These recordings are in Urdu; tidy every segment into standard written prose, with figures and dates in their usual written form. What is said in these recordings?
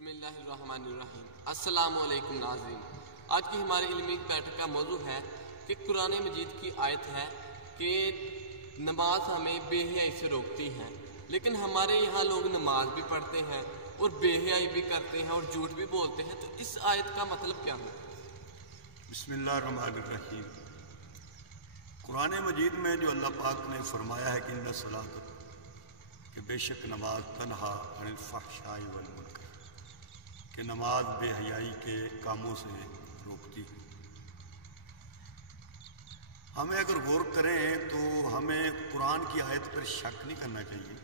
بسم اللہ الرحمن الرحیم۔ السلام علیکم ناظرین، آج کی ہماری علمی بیٹھک کا موضوع ہے کہ قرآن مجید کی آیت ہے کہ نماز ہمیں بے حیائی سے روکتی ہے، لیکن ہمارے یہاں لوگ نماز بھی پڑھتے ہیں اور بے حیائی بھی کرتے ہیں اور جھوٹ بھی بولتے ہیں، تو اس آیت کا مطلب کیا ہے؟ بسم اللہ الرحمن الرحیم۔ قرآن مجید میں جو اللہ پاک نے فرمایا ہے کہ ان الصلاۃ، کہ بے شک نماز تنہا عن الفحشاء والمنکر، کہ نماز بے حیائی کے کاموں سے روکتی ہے۔ ہمیں اگر غور کریں تو ہمیں قرآن کی آیت پر شک نہیں کرنا چاہیے،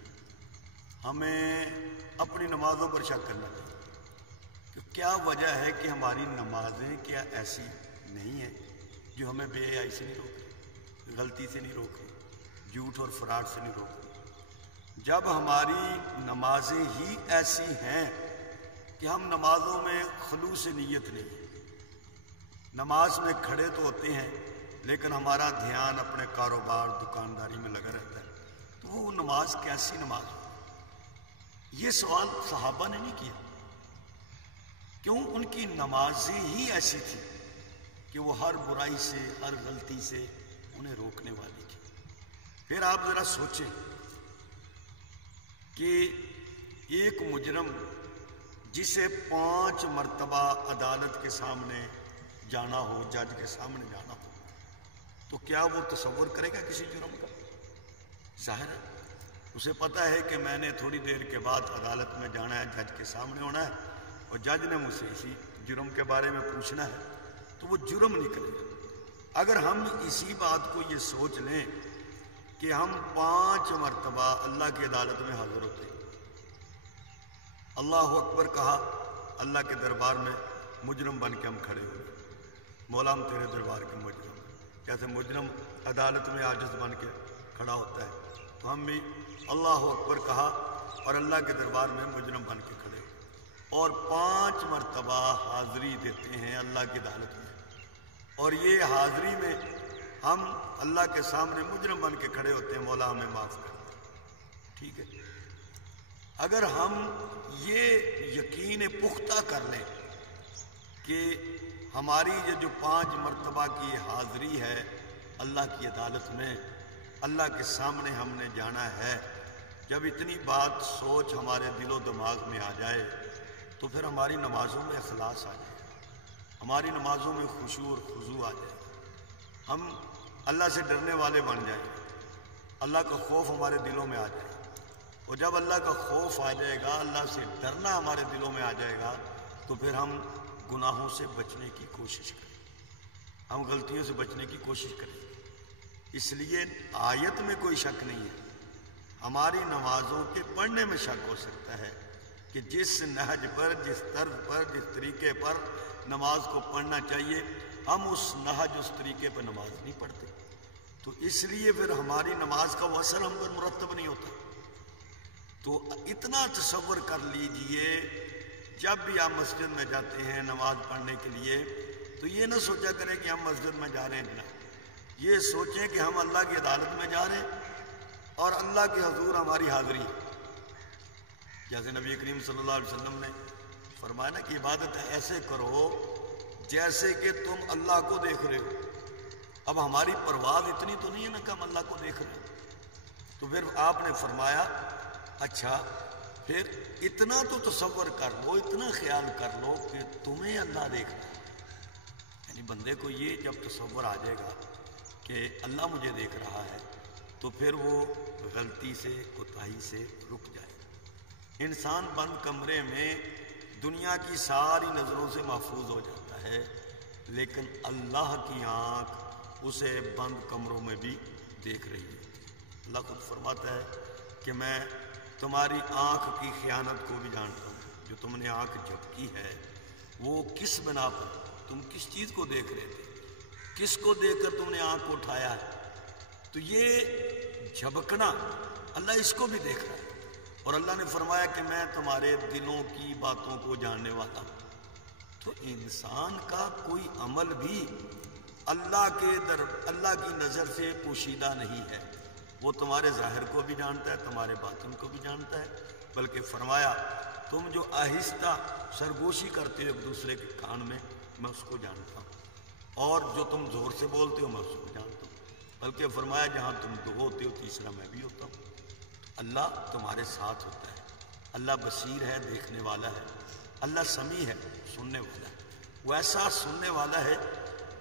ہمیں اپنی نمازوں پر شک کرنا چاہیے کہ کیا وجہ ہے کہ ہماری نمازیں کیا ایسی نہیں ہیں جو ہمیں بے حیائی سے نہیں روک رہی، غلطی سے نہیں روک رہی، جھوٹ اور فراڈ سے نہیں روک رہی۔ جب ہماری نمازیں ہی ایسی ہیں کہ ہم نمازوں میں خلوص نیت نہیں، نماز میں کھڑے تو ہوتے ہیں لیکن ہمارا دھیان اپنے کاروبار دکانداری میں لگا رہتا ہے، تو وہ نماز کیسی نماز ہو؟ یہ سوال صحابہ نے نہیں کیا، کیوں؟ ان کی نمازیں ہی ایسی تھی کہ وہ ہر برائی سے، ہر غلطی سے انہیں روکنے والی تھی۔ پھر آپ ذرا سوچیں کہ ایک مجرم جسے 5 مرتبہ عدالت کے سامنے جانا ہو، جج کے سامنے جانا ہو، تو کیا وہ تصور کرے گا کسی جرم کا؟ ظاہر ہے اسے پتہ ہے کہ میں نے تھوڑی دیر کے بعد عدالت میں جانا ہے، جج کے سامنے ہونا ہے، اور جج نے مجھ سے اسی جرم کے بارے میں پوچھنا ہے، تو وہ جرم نہیں کرے گا۔ اگر ہم اسی بات کو یہ سوچ لیں کہ ہم 5 مرتبہ اللہ کی عدالت میں حاضر ہوتے ہیں، اللہ اکبر کہا، اللہ کے دربار میں مجرم بن کے ہم کھڑے ہوئے، مولا ہم تیرے دربار کے مجرم ہیں، جیسے مجرم عدالت میں عاجز بن کے کھڑا ہوتا ہے، تو ہم بھی اللہ اکبر کہا اور اللہ کے دربار میں مجرم بن کے کھڑے ہوئے، اور 5 مرتبہ حاضری دیتے ہیں اللہ کی عدالت میں، اور یہ حاضری میں ہم اللہ کے سامنے مجرم بن کے کھڑے ہوتے ہیں، مولا ہمیں معاف کر دے۔ ٹھیک ہے، اگر ہم یہ یقین پختہ کر لیں کہ ہماری یہ جو 5 مرتبہ کی حاضری ہے اللہ کی عدالت میں، اللہ کے سامنے ہم نے جانا ہے، جب اتنی بات سوچ ہمارے دل و دماغ میں آ جائے تو پھر ہماری نمازوں میں اخلاص آ جائے، ہماری نمازوں میں خشوع اور خضوع آ جائے، ہم اللہ سے ڈرنے والے بن جائیں، اللہ کا خوف ہمارے دلوں میں آ جائے، اور جب اللہ کا خوف آ جائے گا، اللہ سے ڈرنا ہمارے دلوں میں آ جائے گا، تو پھر ہم گناہوں سے بچنے کی کوشش کریں، ہم غلطیوں سے بچنے کی کوشش کریں۔ اس لیے آیت میں کوئی شک نہیں ہے، ہماری نمازوں کے پڑھنے میں شک ہو سکتا ہے کہ جس نہج پر، جس طرز پر، جس طریقے پر نماز کو پڑھنا چاہیے، ہم اس نہج، اس طریقے پر نماز نہیں پڑھتے، تو اس لیے پھر ہماری نماز کا وہ اثر ہم پر مرتب نہیں ہوتا۔ تو اتنا تصور کر لیجئے، جب بھی آپ مسجد میں جاتے ہیں نماز پڑھنے کے لیے، تو یہ نہ سوچا کریں کہ ہم مسجد میں جا رہے ہیں، یہ سوچیں کہ ہم اللہ کی عدالت میں جا رہے ہیں اور اللہ کے حضور ہماری حاضری ہے۔ جیسے نبی کریم صلی اللہ علیہ وسلم نے فرمایا نا کہ عبادت ایسے کرو جیسے کہ تم اللہ کو دیکھ رہے ہو۔ اب ہماری پرواز اتنی تو نہیں ہے نا کہ ہم اللہ کو دیکھ رہے ہیں، تو پھر آپ نے فرمایا اچھا پھر اتنا تو تصور کر لو، اتنا خیال کر لو کہ تمہیں اللہ دیکھ رہا ہے، یعنی بندے کو یہ جب تصور آ جائے گا کہ اللہ مجھے دیکھ رہا ہے، تو پھر وہ غلطی سے، کوتاہی سے رک جائے گا۔ انسان بند کمرے میں دنیا کی ساری نظروں سے محفوظ ہو جاتا ہے، لیکن اللہ کی آنکھ اسے بند کمروں میں بھی دیکھ رہی ہے۔ اللہ خود فرماتا ہے کہ میں تمہاری آنکھ کی خیانت کو بھی جانتا ہوں، جو تم نے آنکھ جھپکی ہے وہ کس بنا پر، تم کس چیز کو دیکھ رہے تھے، کس کو دیکھ کر تم نے آنکھ کو اٹھایا ہے، تو یہ جھپکنا اللہ اس کو بھی دیکھ رہا ہے، اور اللہ نے فرمایا کہ میں تمہارے دلوں کی باتوں کو جاننے والا ہوں۔ تو انسان کا کوئی عمل بھی اللہ کی نظر سے پوشیدہ نہیں ہے، وہ تمہارے ظاہر کو بھی جانتا ہے، تمہارے باطن کو بھی جانتا ہے، بلکہ فرمایا تم جو آہستہ سرگوشی کرتے ہو ایک دوسرے کے کان میں، میں اس کو جانتا ہوں، اور جو تم زور سے بولتے ہو میں اس کو جانتا ہوں، بلکہ فرمایا جہاں تم دو ہوتے ہو تیسرا میں بھی ہوتا ہوں۔ اللہ تمہارے ساتھ ہوتا ہے، اللہ بصیر ہے، دیکھنے والا ہے، اللہ سمیع ہے، سننے والا ہے، وہ ایسا سننے والا ہے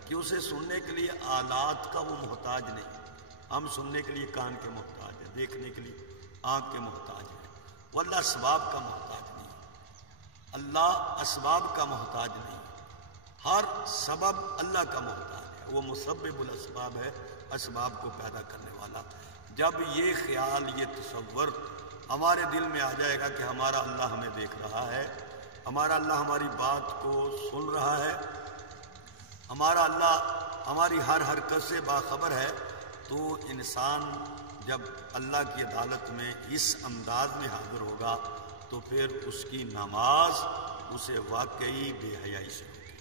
کہ اسے سننے کے لیے آلات کا وہ محتاج نہیں۔ ہم سننے کے لیے کان کے محتاج ہیں، دیکھنے کے لیے آنکھ کے محتاج ہیں، وہ اللہ اسباب کا محتاج نہیں، اللہ اسباب کا محتاج نہیں، ہر سبب اللہ کا محتاج ہے، وہ مسبب الاسباب ہے، اسباب کو پیدا کرنے والا۔ جب یہ خیال، یہ تصور ہمارے دل میں آ جائے گا کہ ہمارا اللہ ہمیں دیکھ رہا ہے، ہمارا اللہ ہماری بات کو سن رہا ہے، ہمارا اللہ ہماری ہر حرکت سے باخبر ہے، تو انسان جب اللہ کی عدالت میں اس انداز میں حاضر ہوگا تو پھر اس کی نماز اسے واقعی بے حیائی سے ہوگی۔